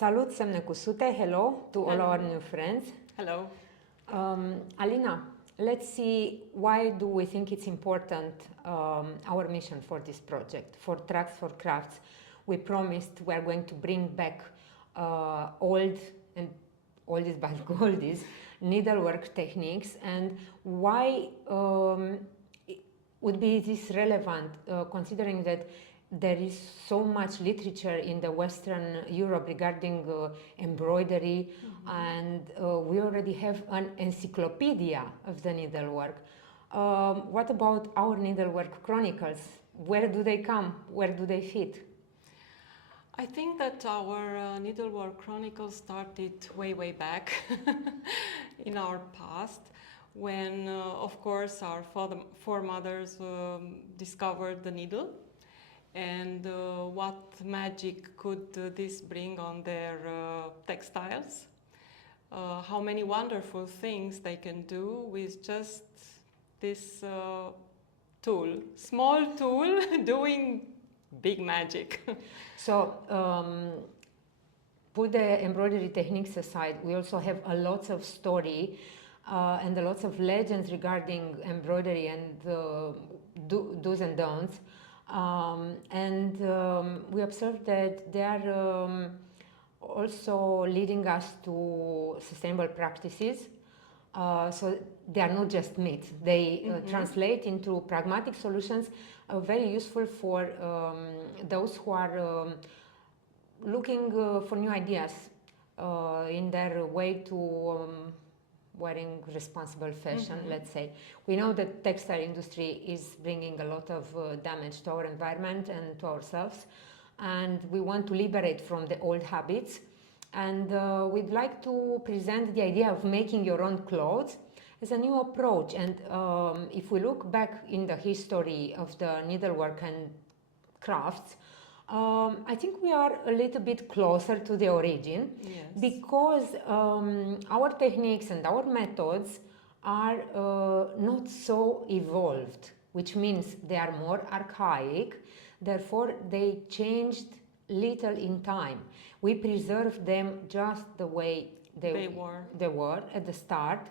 Salut, Semne Cusute. Hello to all Hello. our new friends. Hello. Alina, let's see, why do we think it's important, our mission for this project, for Tracks for Crafts? We promised we are going to bring back old and oldies but goldies needlework techniques, and why would be this relevant, considering that there is so much literature in the Western Europe regarding embroidery, and we already have an encyclopedia of the needlework. What about our needlework chronicles? Where do they come? Where do they fit? I think that our needlework chronicles started way back in our past, when, of course, our foremothers discovered the needle, and what magic could this bring on their textiles. How many wonderful things they can do with just this tool, small tool, doing big magic. So, put the embroidery techniques aside, we also have a lot of story and a lot of legends regarding embroidery and do's and don'ts. We observed that they are also leading us to sustainable practices. So they are not just myths. They translate into pragmatic solutions, very useful for those who are looking for new ideas in their way to wearing responsible fashion, let's say. We know that textile industry is bringing a lot of damage to our environment and to ourselves, and we want to liberate from the old habits. And we'd like to present the idea of making your own clothes as a new approach. And if we look back in the history of the needlework and crafts, I think we are a little bit closer to the origin, Yes. because our techniques and our methods are not so evolved, which means they are more archaic, therefore they changed little in time. We preserved them just the way they were at the start.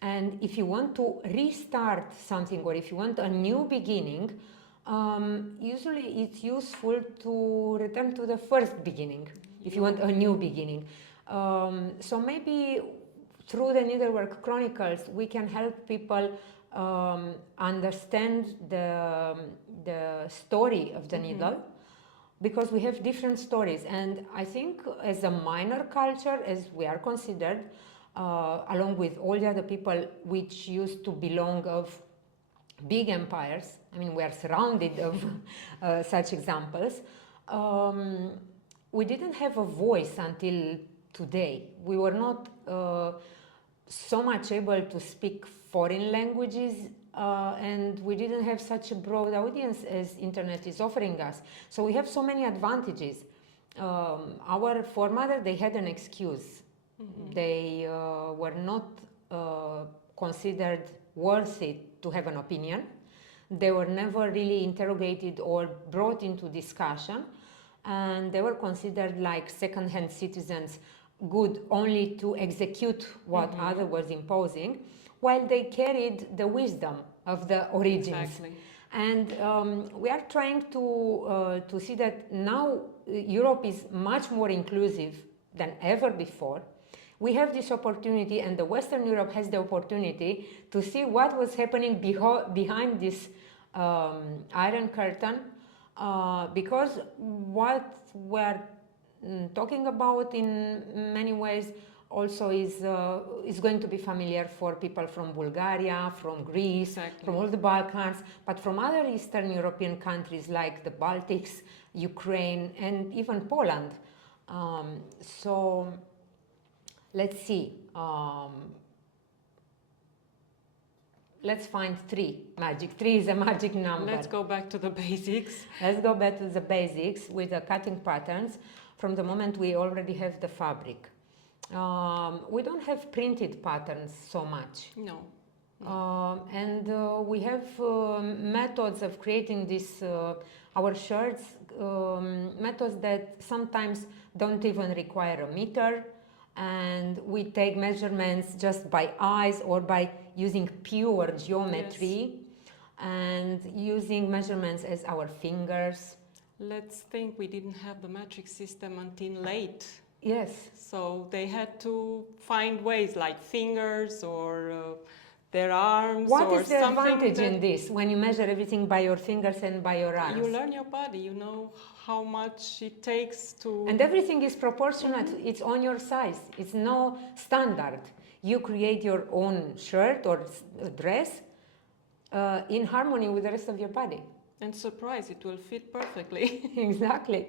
And if you want to restart something, or if you want a new beginning, usually it's useful to return to the first beginning, if you want a new beginning. So maybe through the Needlework Chronicles, we can help people understand the story of the needle, because we have different stories. And I think as a minor culture, as we are considered, along with all the other people which used to belong of big empires, I mean, we are surrounded of such examples, we didn't have a voice until today. We were not so much able to speak foreign languages, and we didn't have such a broad audience as internet is offering us. So we have so many advantages. Our foremothers, they had an excuse. They were not considered worthy to have an opinion. They were never really interrogated or brought into discussion, and they were considered like second-hand citizens, good only to execute what others was imposing, while they carried the wisdom of the origins. Exactly. And we are trying to see that now Europe is much more inclusive than ever before. We have this opportunity, and the Western Europe has the opportunity to see what was happening behind this iron curtain, because what we're talking about in many ways also is going to be familiar for people from Bulgaria, from Greece, Exactly. from all the Balkans, but from other Eastern European countries like the Baltics, Ukraine, and even Poland. So let's see. Let's find three. Magic. Three is a magic number. Let's go back to the basics. Let's go back to the basics with the cutting patterns from the moment we already have the fabric. We don't have printed patterns so much. No. And we have methods of creating this, our shirts methods that sometimes don't even require a meter, and we take measurements just by eyes or by using pure geometry and using measurements as our fingers. Let's think we didn't have the metric system until late. Yes. So they had to find ways like fingers or their arms. What or is the something advantage that in this when you measure everything by your fingers and by your arms? you learn your body, you know how much it takes to... And everything is proportionate, it's on your size, it's no standard. You create your own shirt or dress in harmony with the rest of your body. And surprise, it will fit perfectly. Exactly.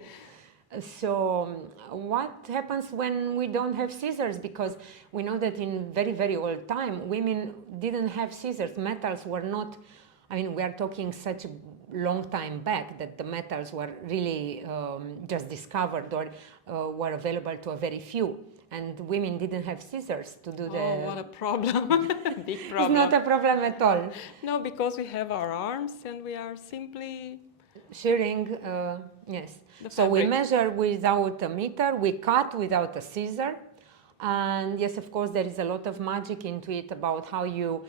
So what happens when we don't have scissors? Because we know that in very, very old time, women didn't have scissors. Metals were not, I mean, we are talking such a long time back that the metals were really just discovered or were available to a very few. And women didn't have scissors to do the... Oh, what a problem. Big problem. It's not a problem at all. No, because we have our arms and we are simply... Shearing, yes. So we measure without a meter, we cut without a scissor. And yes, of course, there is a lot of magic into it about how you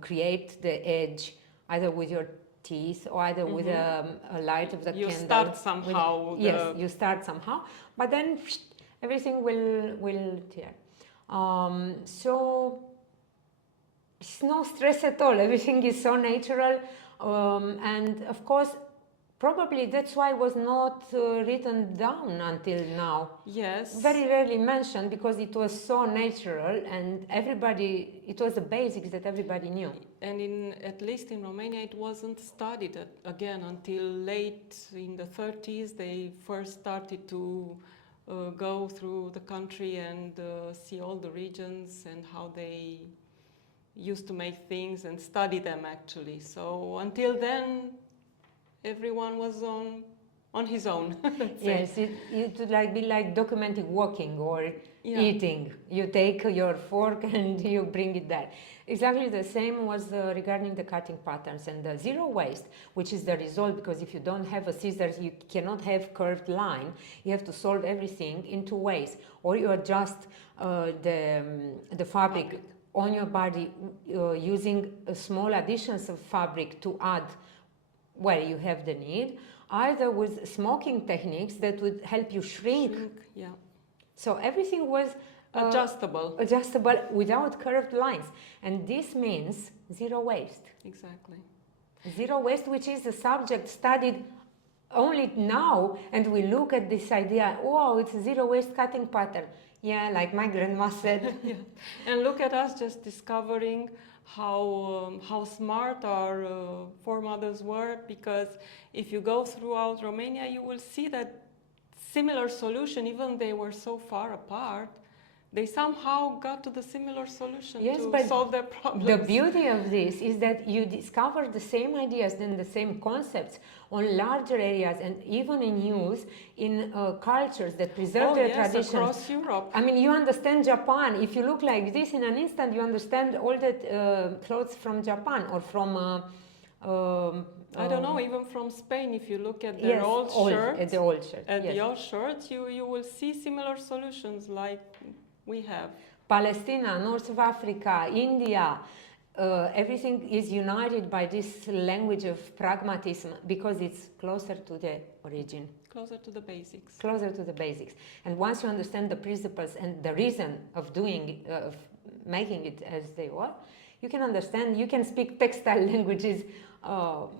create the edge, either with your teeth or either with a light of the candle. You start somehow. Yes, you start somehow, but then everything will tear. So it's no stress at all. Everything is so natural. And of course, probably that's why it was not written down until now. Yes. Very rarely mentioned because it was so natural and everybody, it was the basics that everybody knew. And at least in Romania, it wasn't studied again until late in the 30s. They first started to go through the country and see all the regions and how they used to make things and study them actually. So until then, everyone was on his own. Yes, it would like be like documenting walking or eating. You take your fork and you bring it there. Exactly the same was regarding the cutting patterns and the zero waste, which is the result, because if you don't have a scissors, you cannot have curved line. You have to solve everything in two ways, or you adjust the fabric on your body using small additions of fabric to add where you have the need, either with smoking techniques that would help you shrink. Yeah. So everything was adjustable without curved lines, and this means zero waste. Exactly. Zero waste, which is a subject studied only now, and we look at this idea, oh, it's a zero waste cutting pattern. Yeah, like my grandma said. Yeah. And look at us just discovering how smart our foremothers were, because if you go throughout Romania, you will see that similar solution, even they were so far apart, they somehow got to the similar solution to solve their problems. The beauty of this is that you discover the same ideas and the same concepts on larger areas and even in use in cultures that preserve their traditions. Across Europe. I mean, you understand Japan. If you look like this in an instant, you understand all the clothes from Japan or from... I don't know, even from Spain, if you look at their old shirts, at the old shirts, the old shirts, you will see similar solutions like we have. Palestine, North Africa, India, everything is united by this language of pragmatism because it's closer to the origin. Closer to the basics. Closer to the basics. And once you understand the principles and the reason of doing, of making it as they were, you can understand, you can speak textile languages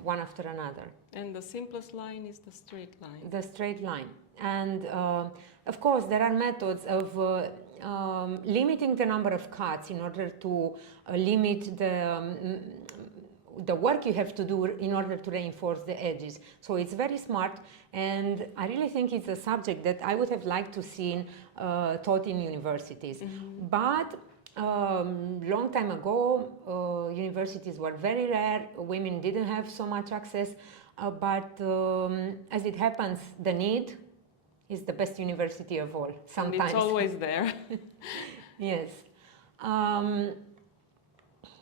one after another. And the simplest line is the straight line. The straight line. And of course, there are methods of limiting the number of cuts in order to limit the work you have to do in order to reinforce the edges. So it's very smart, and I really think it's a subject that I would have liked to see taught in universities. Mm-hmm. But long time ago, universities were very rare. Women didn't have so much access, but as it happens, the need is the best university of all. Sometimes and it's always there. Yes.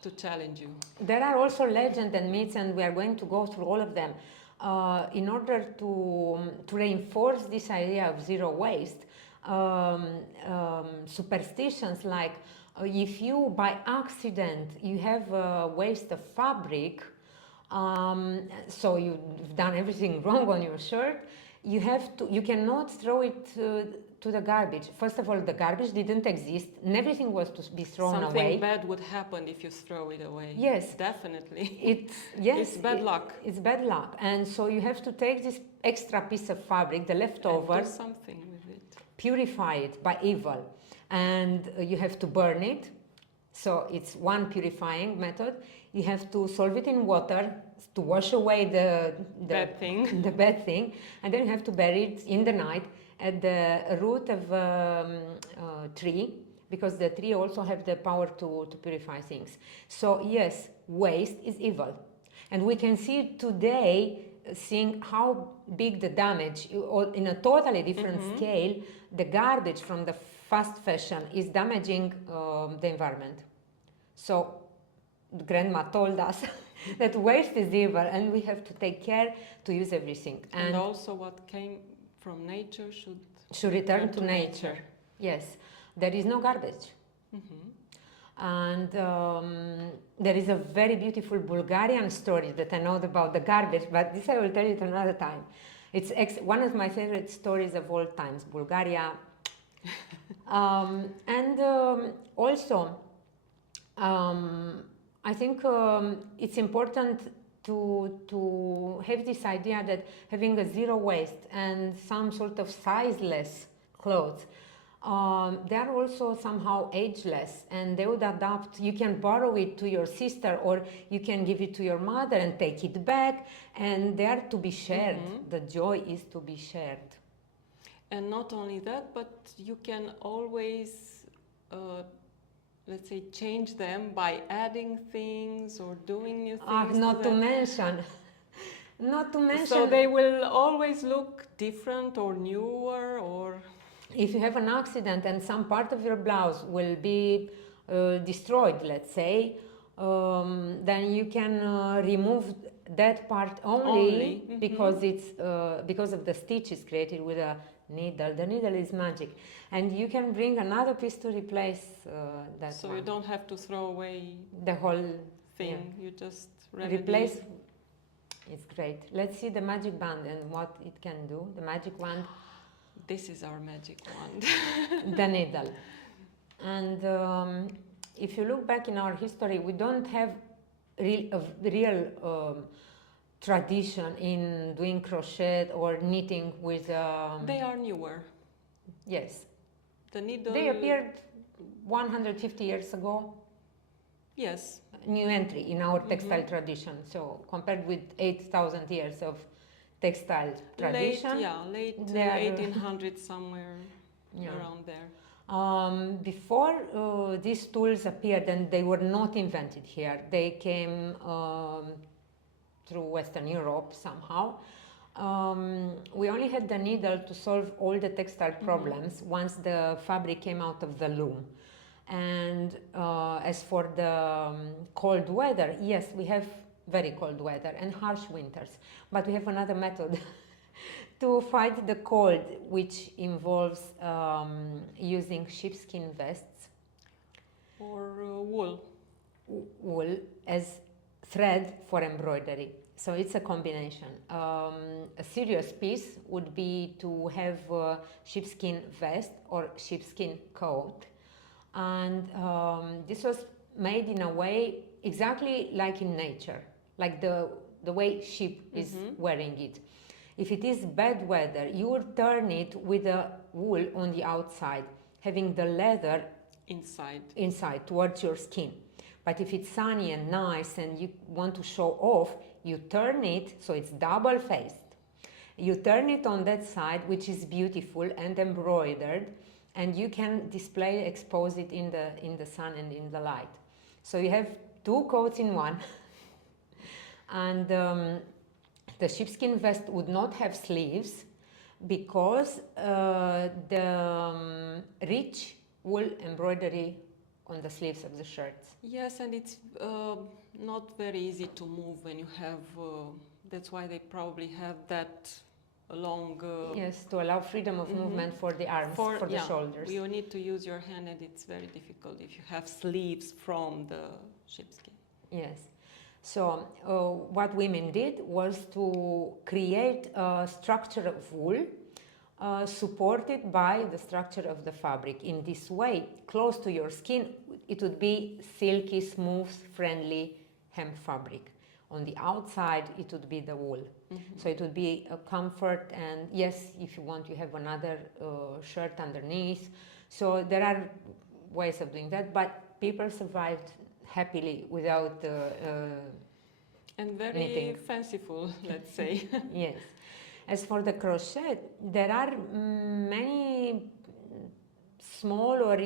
To challenge you. There are also legends and myths, and we are going to go through all of them. in order to reinforce this idea of zero waste, superstitions like if you by accident you have a waste of fabric, so you've done everything wrong on your shirt, you cannot throw it to the garbage. First of all, the garbage didn't exist. Everything was to be thrown away. Something bad would happen if you throw it away. Yes. Definitely. It's bad luck. It's bad luck. And so you have to take this extra piece of fabric, the leftover, and do something with it. Purify it by evil. And you have to burn it. So it's one purifying method. You have to solve it in water to wash away the bad thing. The bad thing. And then you have to bury it in the night at the root of a tree, because the tree also have the power to purify things. So yes, waste is evil. And we can see today, seeing how big the damage, or in a totally different scale, the garbage from the fast fashion is damaging the environment. So grandma told us that waste is evil and we have to take care to use everything. And also what came from nature should return to nature. Yes, there is no garbage. And there is a very beautiful Bulgarian story that I know about the garbage, but this I will tell you at another time. It's one of my favorite stories of all times, Bulgaria. Also, I think it's important to have this idea that having a zero waste and some sort of sizeless clothes, they are also somehow ageless, and they would adapt. You can borrow it to your sister, or you can give it to your mother and take it back, and they are to be shared. The joy is to be shared. And not only that, but you can always, let's say, change them by adding things or doing new things. Not to mention. So they will always look different or newer, or... If you have an accident and some part of your blouse will be destroyed, let's say, then you can remove that part only because it's because of the stitches created with a needle. The needle is magic, and you can bring another piece to replace that. So one. you don't have to throw away the whole thing. You just replace. It's great. Let's see the magic band and what it can do. The magic wand. This is our magic wand. The needle. And if you look back in our history, we don't have real tradition in doing crochet or knitting with... They are newer. Yes. The needle... They appeared 150 years ago. Yes. New entry in our textile tradition. So compared with 8,000 years of textile tradition. Late 1800s, somewhere around there. Before these tools appeared, and they were not invented here, they came through Western Europe somehow. We only had the needle to solve all the textile problems once the fabric came out of the loom. And as for the cold weather, yes, we have very cold weather and harsh winters, but we have another method to fight the cold, which involves using sheepskin vests or wool as thread for embroidery. So it's a combination. A serious piece would be to have a sheepskin vest or sheepskin coat, and this was made in a way exactly like in nature, like the way sheep is wearing it. If it is bad weather, you would turn it with a wool on the outside, having the leather inside towards your skin. But if it's sunny and nice and you want to show off, you turn it so it's double-faced. You turn it on that side, which is beautiful and embroidered, and you can expose it in the sun and in the light. So you have two coats in one. And the sheepskin vest would not have sleeves because the rich wool embroidery on the sleeves of the shirts. Yes, and it's not very easy to move when you have That's why they probably have that long. Yes, to allow freedom of movement for the arms, for the shoulders. You need to use your hand, and it's very difficult if you have sleeves from the sheepskin. Yes. So what women did was to create a structure of wool supported by the structure of the fabric. In this way, close to your skin, it would be silky, smooth, friendly hemp fabric. On the outside, it would be the wool. So it would be a comfort, and yes, if you want, you have another shirt underneath. So there are ways of doing that, but people survived happily without and very knitting. Fanciful, let's say. Yes. As for the crochet, there are many small or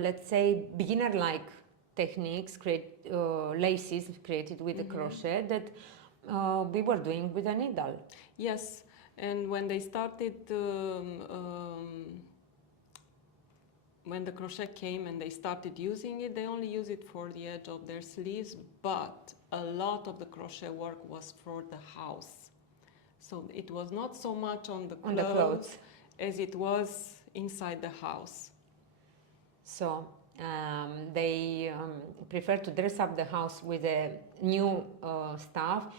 let's say beginner-like techniques, laces created with the crochet that we were doing with a needle. Yes, and when they started, when the crochet came and they started using it, they only use it for the edge of their sleeves, but a lot of the crochet work was for the house. So it was not so much on the clothes as it was inside the house. So they prefer to dress up the house with a new stuff,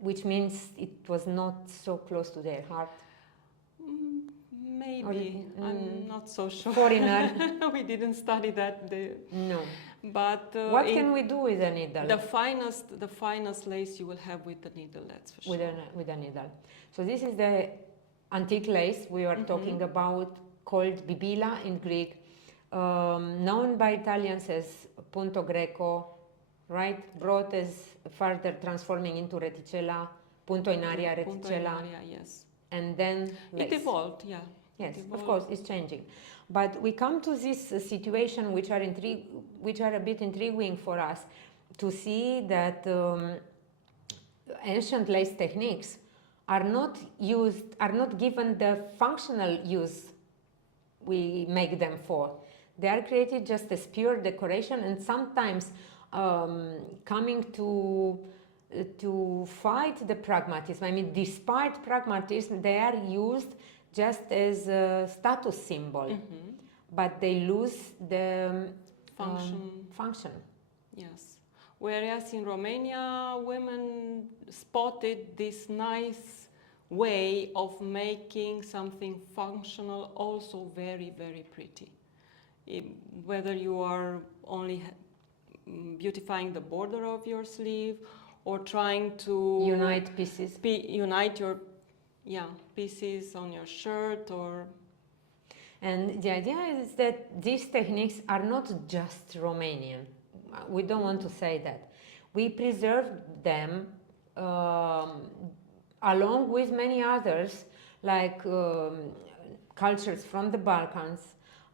which means it was not so close to their heart. Maybe, I'm not so sure. Foreigner. We didn't study that. No. But what can we do with a needle? The finest lace you will have with the needle, that's for sure. With a needle. So this is the antique lace we are talking about, called bibila in Greek, known by Italians as punto greco, right? Brought as further transforming into reticella, punto in aria, reticella. Punto in aria, yes. And then lace. It evolved, yeah. Yes, of course, it's changing. But we come to this situation which are a bit intriguing for us, to see that ancient lace techniques are not given the functional use we make them for. They are created just as pure decoration, and sometimes coming to fight the pragmatism. I mean, despite pragmatism, they are used just as a status symbol, but they lose the function. Yes. Whereas in Romania, women spotted this nice way of making something functional also very, very pretty. Whether you are only beautifying the border of your sleeve or trying to unite pieces, unite your pieces on your shirt, or. And the idea is that these techniques are not just Romanian. We don't want to say that. We preserved them along with many others, like cultures from the Balkans,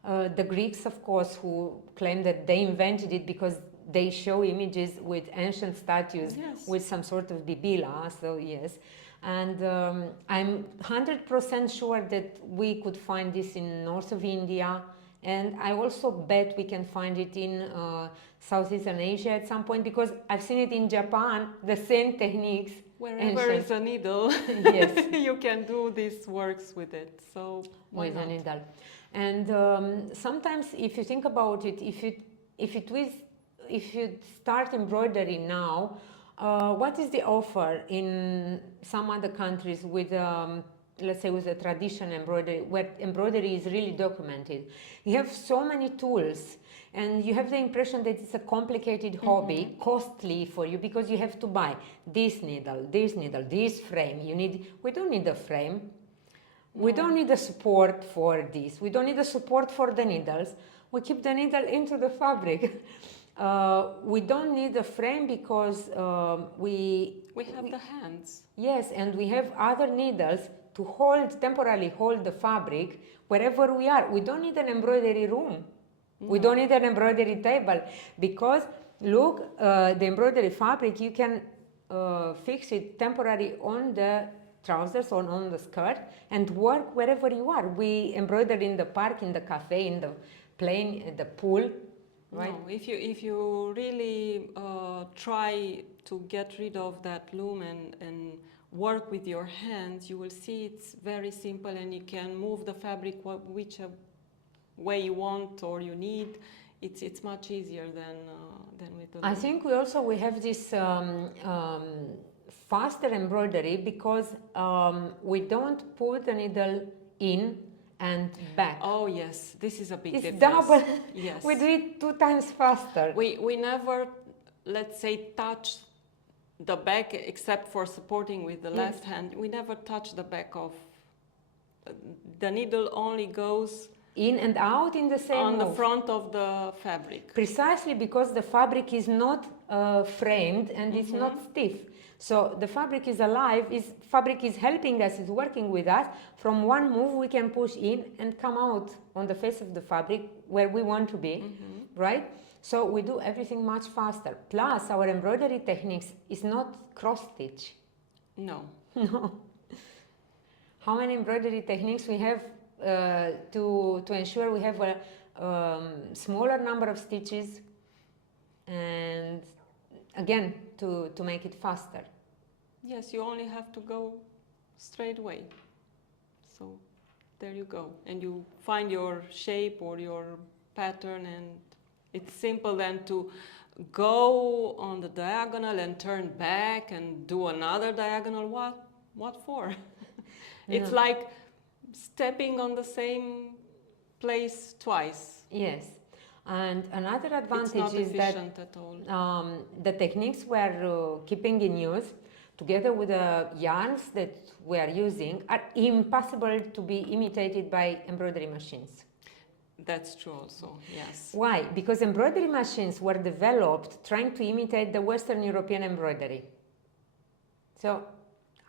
the Greeks, of course, who claim that they invented it because they show images with ancient statues with some sort of bibila, so yes. And I'm 100% sure that we could find this in north of India, and I also bet we can find it in Southeastern Asia at some point, because I've seen it in Japan, the same techniques. Wherever is a needle, yes, you can do these works with it. So why with not? a needle. And sometimes, if you think about it, if you start embroidery now, what is the offer in some other countries with, let's say, with a traditional embroidery, where embroidery is really documented? You have so many tools, and you have the impression that it's a complicated hobby, costly for you, because you have to buy this needle, this frame. We don't need a frame. We don't need a support for this. We don't need a support for the needles. We keep the needle into the fabric. We don't need a frame because we have the hands. Yes, and we have other needles to temporarily hold the fabric wherever we are. We don't need an embroidery room. No. We don't need an embroidery table, because look, the embroidery fabric, you can fix it temporarily on the trousers or on the skirt and work wherever you are. We embroider in the park, in the cafe, in the plane, in the pool. right? No, if you really try to get rid of that loom and work with your hands, you will see it's very simple, and you can move the fabric which way you want or you need. It's much easier than with the loom. I think we have this faster embroidery because we don't put the needle in and back. Oh yes, this is a big It's difference. double. Yes. We do it 2 times faster. We never, let's say, touch the back except for supporting with the left hand. We never touch the back of the needle. Only goes In and out in the same on the move. front of the fabric. Precisely because the fabric is not framed and it's not stiff. So the fabric is alive, fabric is helping us, is working with us. From one move we can push in and come out on the face of the fabric where we want to be, right? So we do everything much faster. Plus our embroidery techniques is not cross stitch. No. No. How many embroidery techniques we have to ensure we have a smaller number of stitches, and again to make it faster. Yes, you only have to go straight away. So there you go, and you find your shape or your pattern, and it's simple then to go on the diagonal and turn back and do another diagonal. What for? It's like stepping on the same place twice. Yes, and another advantage It's not is that efficient at all. the techniques we are keeping in use, together with the yarns that we are using, are impossible to be imitated by embroidery machines. That's true also, yes. Why? Because embroidery machines were developed trying to imitate the Western European embroidery. So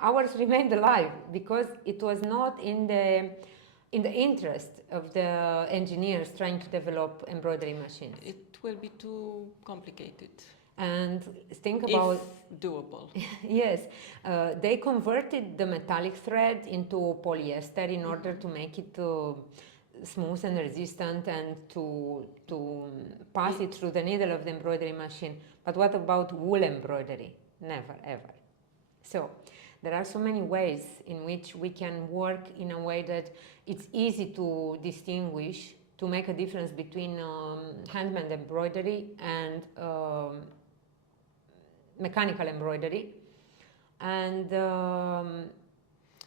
ours remained alive because it was not in the interest of the engineers trying to develop embroidery machines. It will be too complicated. And think about... If doable. Yes, they converted the metallic thread into polyester in order to make it smooth and resistant and to pass it through the needle of the embroidery machine. But what about wool embroidery? Never, ever. So there are so many ways in which we can work in a way that it's easy to distinguish, to make a difference between handmade embroidery and mechanical embroidery. And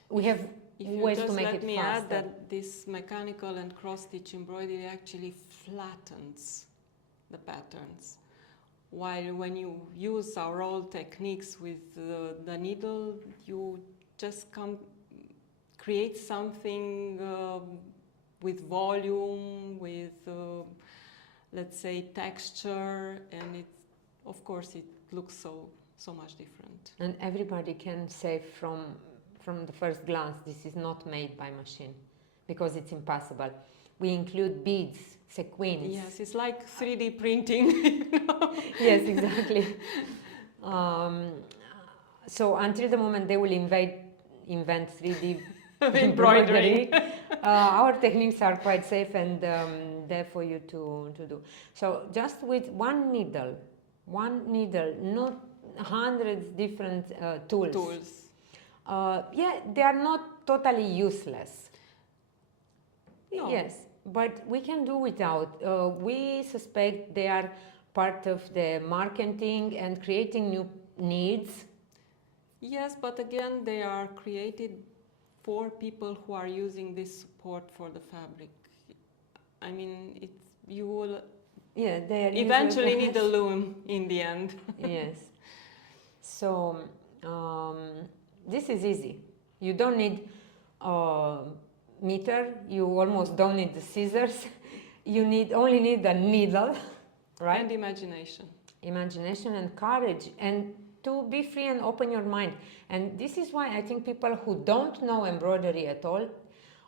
we have ways to make it faster. Let me add that this mechanical and cross-stitch embroidery actually flattens the patterns. While when you use our old techniques with the needle, you just create something with volume, with let's say texture, and of course it looks so much different. And everybody can say from the first glance, this is not made by machine, because it's impossible. We include beads, sequins. Yes, it's like 3D printing. You know? Yes, exactly. So until the moment they will invent 3D embroidery, our techniques are quite safe and there for you to do. So just with one needle, not hundreds different tools. Yeah, they are not totally useless. No. Yes, but we can do without. We suspect they are part of the marketing and creating new needs. Yes, but again, they are created for people who are using this support for the fabric. I mean, you will they eventually need a loom in the end. Yes. So this is easy. You don't need meter. You almost don't need the scissors. You only need a needle, right? And imagination. Imagination and courage, and to be free and open your mind. And this is why I think people who don't know embroidery at all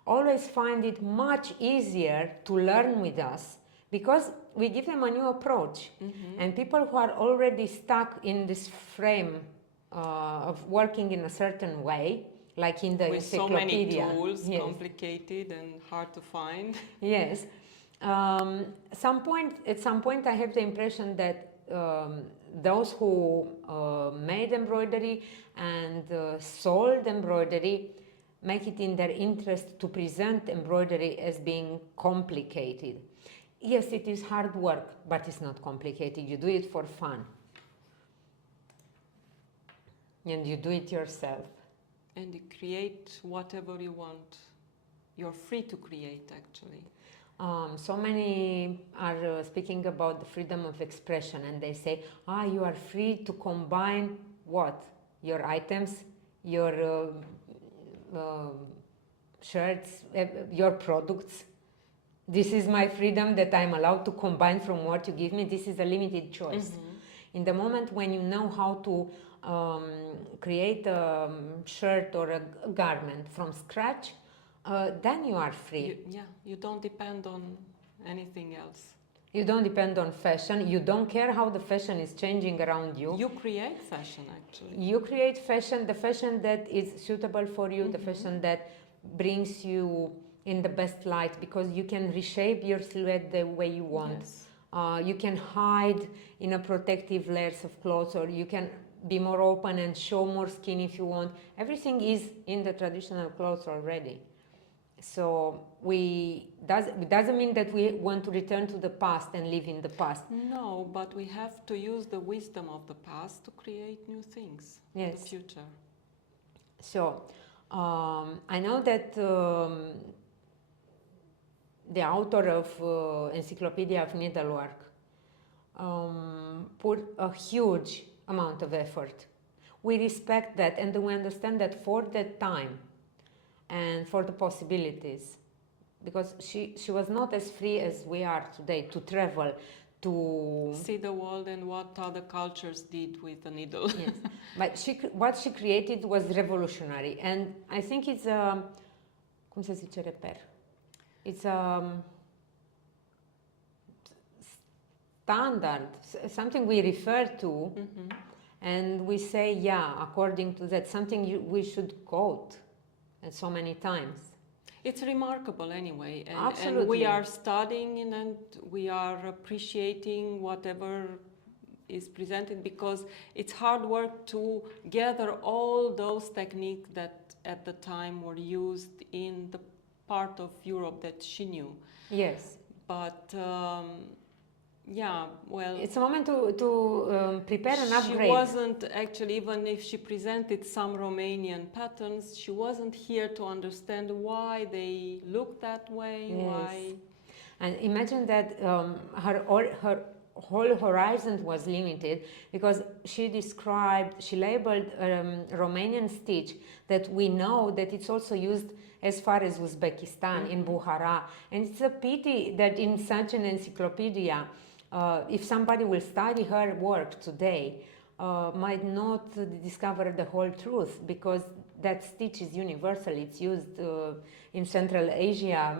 always find it much easier to learn with us, because we give them a new approach. And people who are already stuck in this frame of working in a certain way, like in the with encyclopedia. So many tools, yes. complicated and hard to find. Yes. At some point, I have the impression that those who made embroidery and sold embroidery make it in their interest to present embroidery as being complicated. Yes, it is hard work, but it's not complicated. You do it for fun. And you do it yourself. And you create whatever you want. You're free to create, actually. So many are speaking about the freedom of expression, and they say, you are free to combine what? Your items, your shirts, your products. This is my freedom that I'm allowed to combine from what you give me. This is a limited choice. Mm-hmm. In the moment when you know how to create a shirt or a garment from scratch, then you are free. You don't depend on anything else. You don't depend on fashion. You don't care how the fashion is changing around you. You create fashion, actually. You create fashion, the fashion that is suitable for you, the fashion that brings you in the best light, because you can reshape your silhouette the way you want. Yes. You can hide in a protective layers of clothes, or you can be more open and show more skin if you want. Everything is in the traditional clothes already. So it doesn't mean that we want to return to the past and live in the past. No, but we have to use the wisdom of the past to create new things in the future. So I know that the author of Encyclopedia of Needlework put a huge amount of effort. We respect that, and we understand that for that time and for the possibilities, because she was not as free as we are today to travel, to see the world and what other cultures did with the needle. Yes, but what she created was revolutionary, and I think it's cum se zice reper? It's a standard, something we refer to, and we say, according to that, something we should quote so many times. It's remarkable anyway, Absolutely. And we are studying and we are appreciating whatever is presented, because it's hard work to gather all those techniques that at the time were used in the part of Europe that she knew. Yes. But well, it's a moment to prepare an upgrade. She wasn't actually, even if she presented some Romanian patterns, she wasn't here to understand why they look that way. Yes. Why. And imagine that her whole horizon was limited, because she labeled Romanian stitch that we know that it's also used as far as Uzbekistan, in Bukhara. And it's a pity that in such an encyclopedia, if somebody will study her work today, might not discover the whole truth, because that stitch is universal. It's used in Central Asia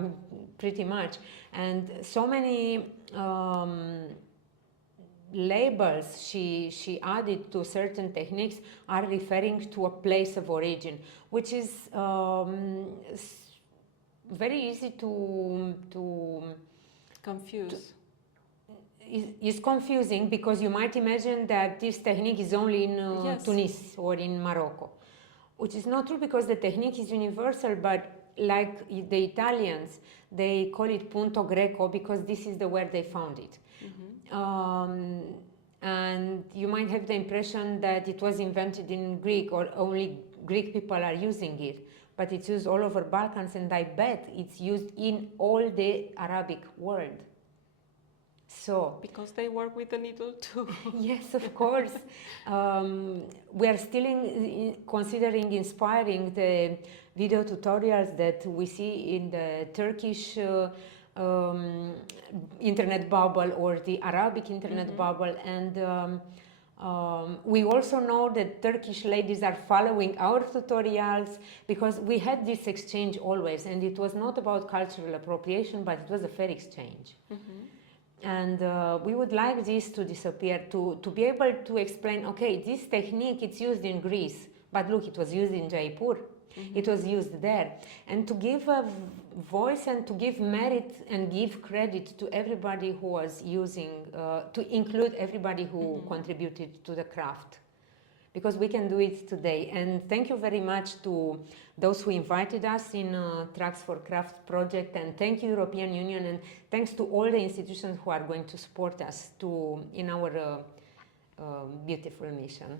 pretty much. And so many labels she added to certain techniques are referring to a place of origin, which is very easy to confuse. Is confusing, because you might imagine that this technique is only in Tunis or in Morocco, which is not true, because the technique is universal, but like the Italians, they call it punto greco because this is where they found it. And you might have the impression that it was invented in Greek, or only Greek people are using it, but it's used all over Balkans, and I bet it's used in all the Arabic world. So, because they work with the needle too. Yes, of course. We are still considering inspiring the video tutorials that we see in the Turkish internet bubble or the Arabic internet bubble, and we also know that Turkish ladies are following our tutorials, because we had this exchange always, and it was not about cultural appropriation, but it was a fair exchange. And we would like this to disappear, to be able to explain, okay, this technique, it's used in Greece, but look, it was used in Jaipur, It was used there. And to give a voice and to give merit and give credit to everybody who was using, to include everybody who contributed to the craft. Because we can do it today. And thank you very much to those who invited us in Tracks for Craft project, and thank you European Union, and thanks to all the institutions who are going to support us in our beautiful mission.